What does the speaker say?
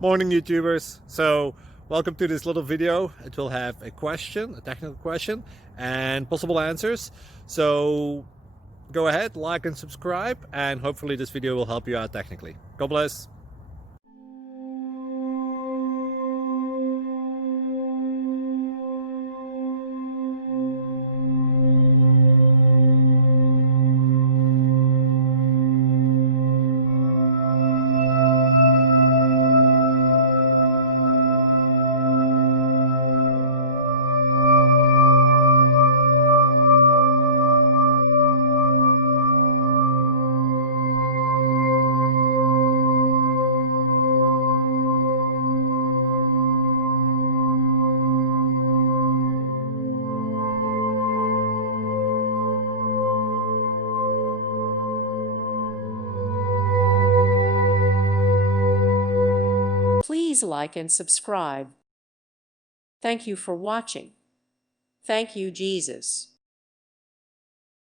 Morning YouTubers. So welcome to this little video. It will have a question, a technical question, and possible answers. So go ahead, like and subscribe, and hopefully this video will help you out technically. God bless. Please like and subscribe. Thank you for watching. Thank you, Jesus.